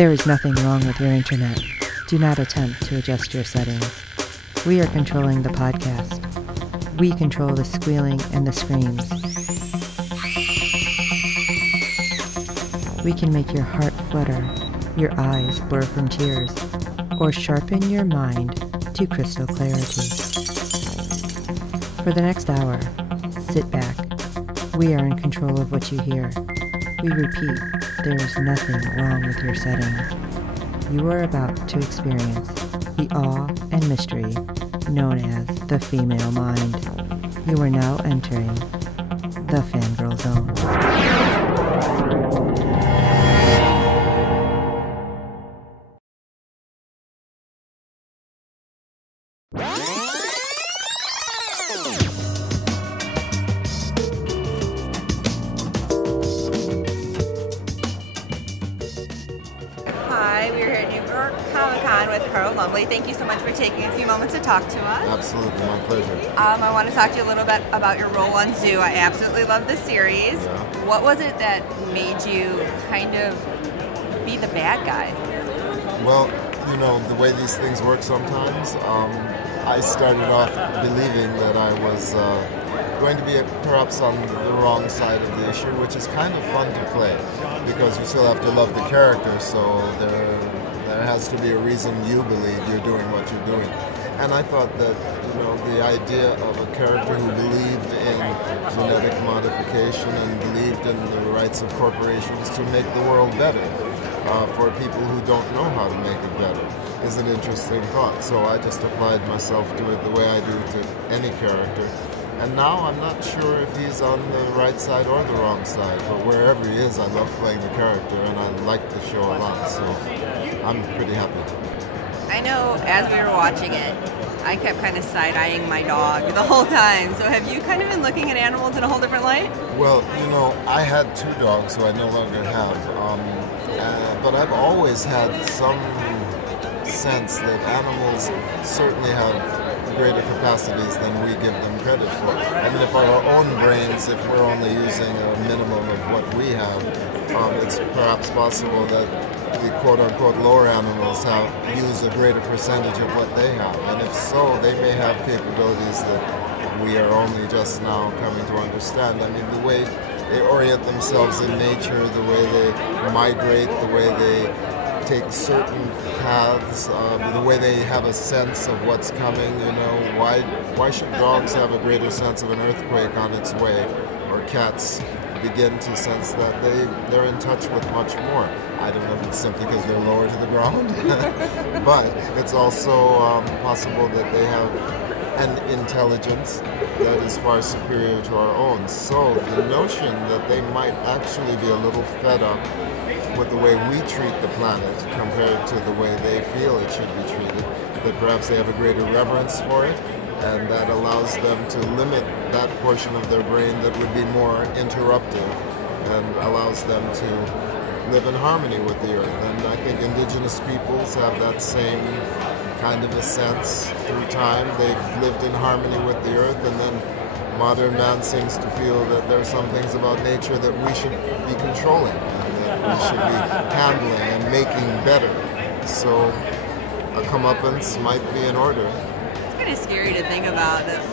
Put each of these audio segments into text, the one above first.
There is nothing wrong with your internet. Do not attempt to adjust your settings. We are controlling the podcast. We control the squealing and the screams. We can make your heart flutter, your eyes blur from tears, or sharpen your mind to crystal clarity. For the next hour, sit back. We are in control of what you hear. We repeat, there is nothing wrong with your settings. You are about to experience the awe and mystery known as the female mind. You are now entering the FanGirl Zone. Hi, we're here at New York Comic-Con with Carl Lumbly. Thank you so much for taking a few moments to talk to us. Absolutely, my pleasure. I want to talk to you a little bit about your role on Zoo. I absolutely love the series. Yeah. What was it that made you kind of be the bad guy? Well, you know, the way these things work sometimes, I started off believing that I was going to be perhaps on the wrong side of the issue, which is kind of fun to play because you still have to love the character, so there has to be a reason you believe you're doing what you're doing. And I thought that, you know, the idea of a character who believed in genetic modification and believed in the rights of corporations to make the world better for people who don't know how to make it better is an interesting thought. So I just applied myself to it the way I do to any character. And now I'm not sure if he's on the right side or the wrong side, but wherever he is, I love playing the character and I like the show a lot, so I'm pretty happy. I know as we were watching it, I kept kind of side-eyeing my dog the whole time. So have you kind of been looking at animals in a whole different light? Well, you know, I had 2 dogs who I no longer have, but I've always had some sense that animals certainly have greater capacities than we give them credit for. I mean, if our own brains, if we're only using a minimum of what we have, it's perhaps possible that the quote-unquote lower animals use a greater percentage of what they have. And if so, they may have capabilities that we are only just now coming to understand. I mean, the way they orient themselves in nature, the way they migrate, the way they take certain paths, the way they have a sense of what's coming, you know, why should dogs have a greater sense of an earthquake on its way, or cats begin to sense that they're in touch with much more? I don't know if it's simply because they're lower to the ground, but it's also possible that they have an intelligence that is far superior to our own. So the notion that they might actually be a little fed up with the way we treat the planet compared to the way they feel it should be treated, that perhaps they have a greater reverence for it, and that allows them to limit that portion of their brain that would be more interruptive and allows them to live in harmony with the earth. And I think indigenous peoples have that same kind of a sense through time. They've lived in harmony with the earth, and then modern man seems to feel that there are some things about nature that we should be controlling, we should be handling and making better. So a comeuppance might be in order. It's kind of scary to think about that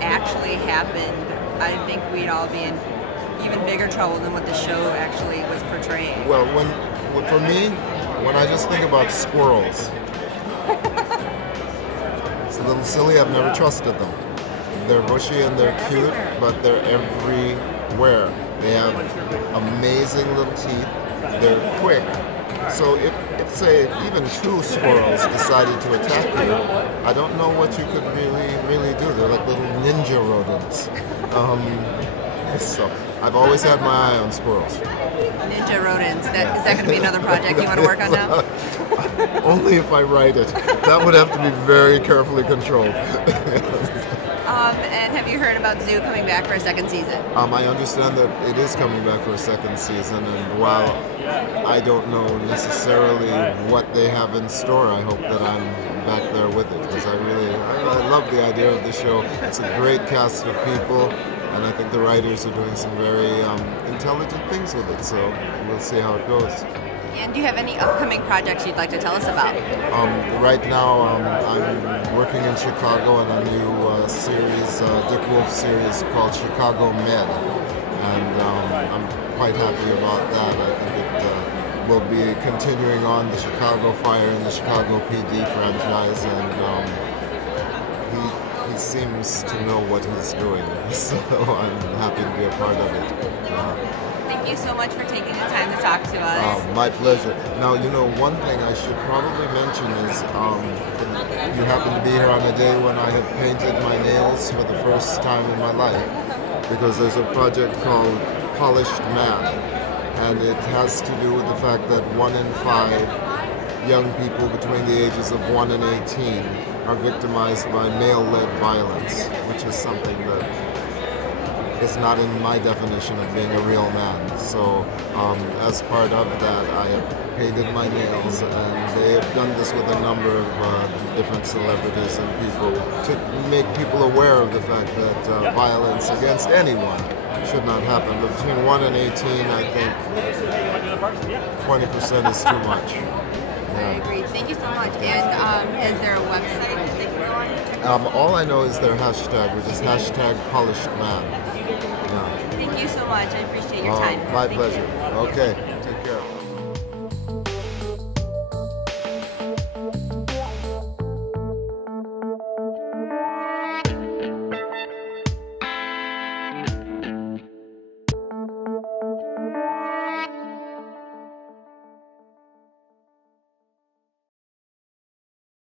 actually happened. I think we'd all be in even bigger trouble than what the show actually was portraying. Well, for me, when I just think about squirrels, it's a little silly. I've never trusted them. They're bushy and they're cute, but they're everywhere. They have amazing little teeth. They're quick. So if say, even 2 squirrels decided to attack you, I don't know what you could really do. They're like little ninja rodents. So I've always had my eye on squirrels. Ninja rodents. Is that going to be another project you want to work on now? Only if I write it. That would have to be very carefully controlled. And have you heard about Zoo coming back for a 2nd season? I understand that it is coming back for a 2nd season, and while I don't know necessarily what they have in store, I hope that I'm back there with it, because I love the idea of the show. It's a great cast of people, and I think the writers are doing some very intelligent things with it, so we'll see how it goes. And do you have any upcoming projects you'd like to tell us about? Right now, I'm working in Chicago on a new series, Dick Wolf series called Chicago Med, and I'm quite happy about that. I think it will be continuing on the Chicago Fire and the Chicago PD franchise, and he seems to know what he's doing, so I'm happy to be a part of it. Thank you so much for taking the time to talk to us. My pleasure. Now, one thing I should probably mention is you happen to be here on a day when I have painted my nails for the first time in my life, because there's a project called Polished Man, and it has to do with the fact that 1 in 5 young people between the ages of 1 and 18 are victimized by male-led violence, which is something that is not in my definition of being a real man. So as part of that, I have painted my nails, and they have done this with a number of different celebrities and people to make people aware of the fact that violence against anyone should not happen. But between 1 and 18, I think 20% is too much. I agree. Thank you so much. And is there a website that they can go on? All I know is their hashtag, which is #PolishedMan. Thank you so much. I appreciate your time. My pleasure. Okay.